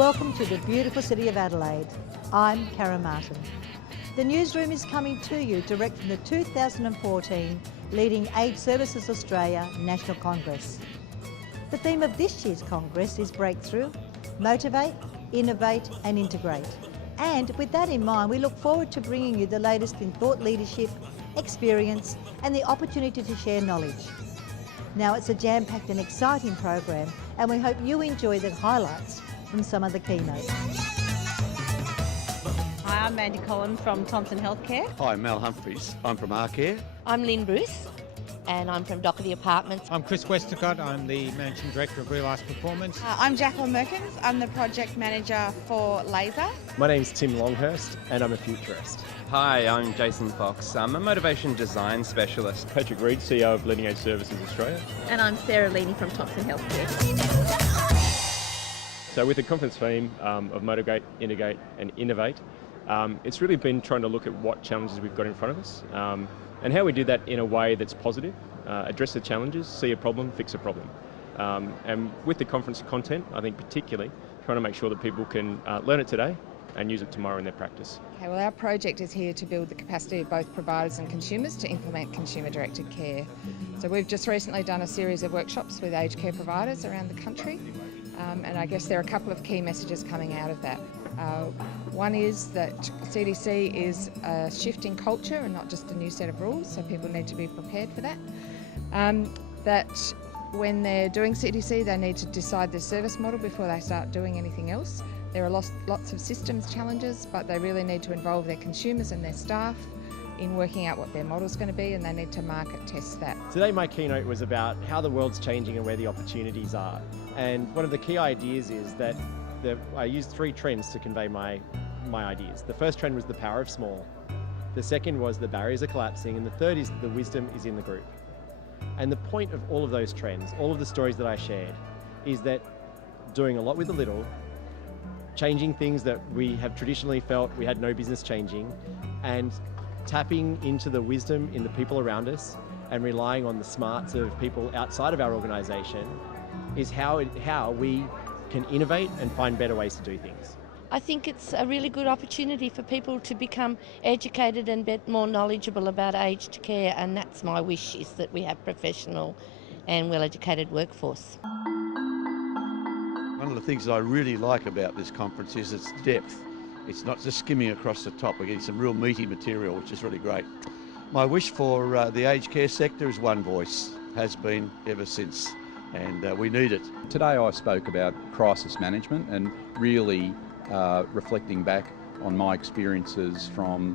Welcome to the beautiful city of Adelaide. I'm Karen Martin. The newsroom is coming to you direct from the 2014 Leading Age Services Australia National Congress. The theme of this year's Congress is Breakthrough, Motivate, Innovate and Integrate. And with that in mind, we look forward to bringing you the latest in thought leadership, experience and the opportunity to share knowledge. Now it's a jam-packed and exciting program and we hope you enjoy the highlights from some of the keynotes. Hi, I'm Mandy Collins from Thompson Healthcare. Hi, I'm Mel Humphries. I'm from R-Care. I'm Lynn Bruce and I'm from Doherty Apartments. I'm Chris Westacott. I'm the Managing Director of Real Ice Performance. I'm Jacqueline Merkins. I'm the Project Manager for Laser. My name's Tim Longhurst and I'm a futurist. Hi, I'm Jason Fox. I'm a Motivation Design Specialist. Patrick Reed, CEO of Leading Age Services Australia. And I'm Sarah Leaney from Thompson Healthcare. So with the conference theme of Motivate, Integrate and Innovate, it's really been trying to look at what challenges we've got in front of us and how we do that in a way that's positive, address the challenges, see a problem, fix a problem. And with the conference content, I think particularly trying to make sure that people can learn it today and use it tomorrow in their practice. Okay, well, our project is here to build the capacity of both providers and consumers to implement consumer-directed care. So we've just recently done a series of workshops with aged care providers around the country. And I guess there are a couple of key messages coming out of that. One is that CDC is a shift in culture and not just a new set of rules, so people need to be prepared for that. That when they're doing CDC, they need to decide their service model before they start doing anything else. There are lots of systems challenges, but they really need to involve their consumers and their staff in working out what their model's going to be, and they need to market test that. Today my keynote was about how the world's changing and where the opportunities are. And one of the key ideas is that I used 3 trends to convey my ideas. The first trend was the power of small. The second was the barriers are collapsing. And the third is the wisdom is in the group. And the point of all of those trends, all of the stories that I shared, is that doing a lot with a little, changing things that we have traditionally felt we had no business changing, and tapping into the wisdom in the people around us and relying on the smarts of people outside of our organisation is how we can innovate and find better ways to do things. I think it's a really good opportunity for people to become educated and get more knowledgeable about aged care, and that's my wish, is that we have professional and well-educated workforce. One of the things that I really like about this conference is its depth. It's not just skimming across the top. We're getting some real meaty material, which is really great. My wish for the aged care sector is one voice, has been ever since, and we need it. Today I spoke about crisis management and really reflecting back on my experiences from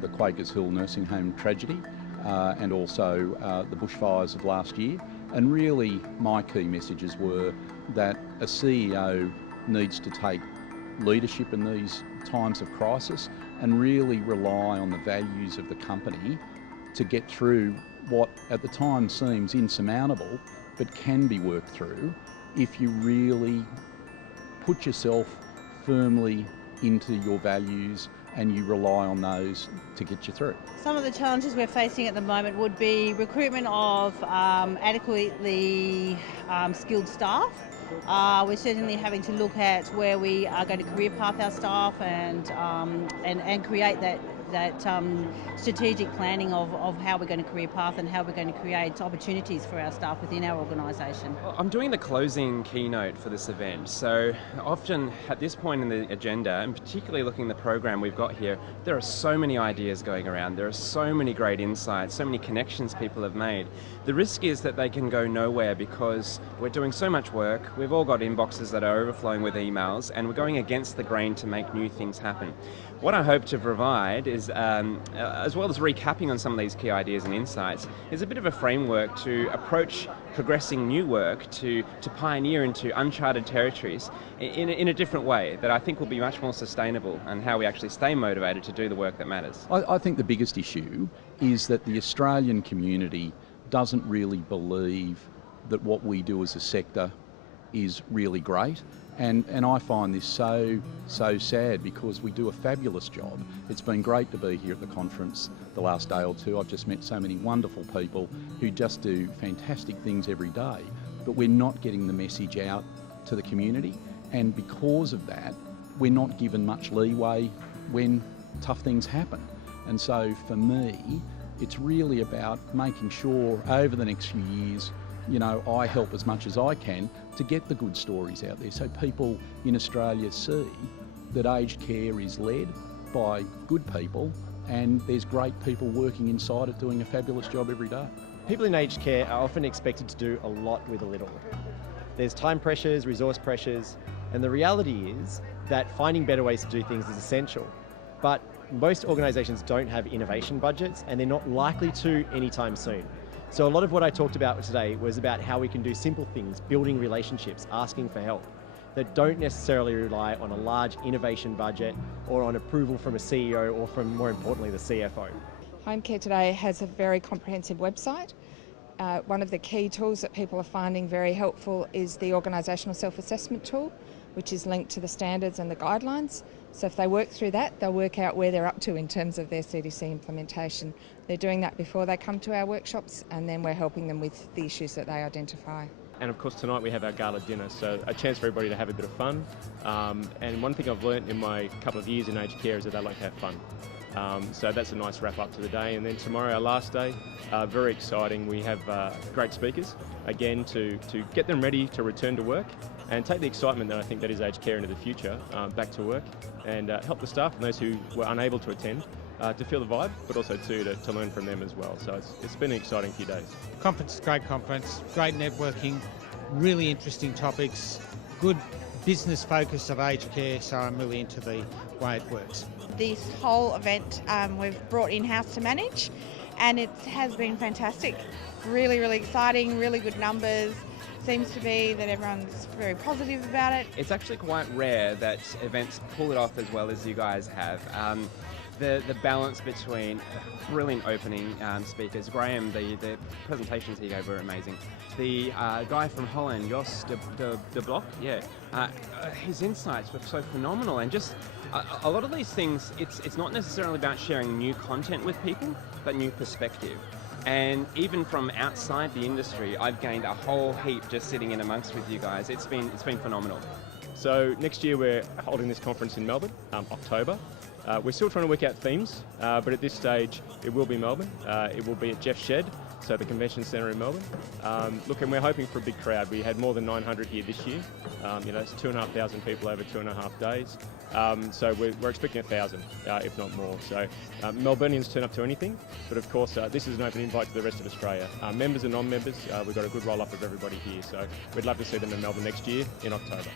the Quakers Hill nursing home tragedy and also the bushfires of last year. And really my key messages were that a CEO needs to take leadership in these times of crisis and really rely on the values of the company to get through what at the time seems insurmountable but can be worked through if you really put yourself firmly into your values and you rely on those to get you through. Some of the challenges we're facing at the moment would be recruitment of adequately skilled staff. We're certainly having to look at where we are going to career path our staff and create that strategic planning of how we're going to career path and how we're going to create opportunities for our staff within our organisation. I'm doing the closing keynote for this event, so often at this point in the agenda, and particularly looking at the program we've got here, there are so many ideas going around, there are so many great insights, so many connections people have made. The risk is that they can go nowhere because we're doing so much work, we've all got inboxes that are overflowing with emails, and we're going against the grain to make new things happen. What I hope to provide is, as well as recapping on some of these key ideas and insights, is a bit of a framework to approach progressing new work, to pioneer into uncharted territories in a different way that I think will be much more sustainable, and how we actually stay motivated to do the work that matters. I think the biggest issue is that the Australian community doesn't really believe that what we do as a sector is really great. And I find this so sad because we do a fabulous job. It's been great to be here at the conference the last day or two. I've just met so many wonderful people who just do fantastic things every day, but we're not getting the message out to the community. And because of that, we're not given much leeway when tough things happen. And so for me, it's really about making sure over the next few years, you know, I help as much as I can to get the good stories out there so people in Australia see that aged care is led by good people and there's great people working inside it doing a fabulous job every day. People in aged care are often expected to do a lot with a little. There's time pressures, resource pressures, and the reality is that finding better ways to do things is essential. But most organisations don't have innovation budgets and they're not likely to anytime soon. So a lot of what I talked about today was about how we can do simple things, building relationships, asking for help, that don't necessarily rely on a large innovation budget or on approval from a CEO or from, more importantly, the CFO. Home Care Today has a very comprehensive website. One of the key tools that people are finding very helpful is the organisational self-assessment tool, which is linked to the standards and the guidelines. So if they work through that, they'll work out where they're up to in terms of their CDC implementation. They're doing that before they come to our workshops, and then we're helping them with the issues that they identify. And of course tonight we have our gala dinner, so a chance for everybody to have a bit of fun. And one thing I've learnt in my couple of years in aged care is that they like to have fun. So that's a nice wrap up to the day. And then tomorrow, our last day, very exciting. We have great speakers, again, to get them ready to return to work and take the excitement that I think that is aged care into the future back to work, and help the staff and those who were unable to attend to feel the vibe, but also to learn from them as well. So it's been an exciting few days. Conference is a great conference, great networking, really interesting topics, good business focus of aged care, so I'm really into the way it works. This whole event we've brought in-house to manage, and it has been fantastic. Really, really exciting, really good numbers. Seems to be that everyone's very positive about it. It's actually quite rare that events pull it off as well as you guys have. The balance between brilliant opening speakers, Graham, the presentations he gave were amazing. The guy from Holland, Jos de Blok, his insights were so phenomenal, and just a lot of these things, it's not necessarily about sharing new content with people, but new perspective. And even from outside the industry, I've gained a whole heap just sitting in amongst with you guys. It's been phenomenal. So next year we're holding this conference in Melbourne, October. We're still trying to work out themes, but at this stage it will be Melbourne. It will be at Jeff's Shed, so the convention centre in Melbourne. Look, and we're hoping for a big crowd. We had more than 900 here this year. It's 2,500 people over 2.5 days. So we're expecting 1,000, if not more. So Melburnians turn up to anything, but of course this is an open invite to the rest of Australia. Members and non-members, we've got a good roll-up of everybody here, so we'd love to see them in Melbourne next year in October.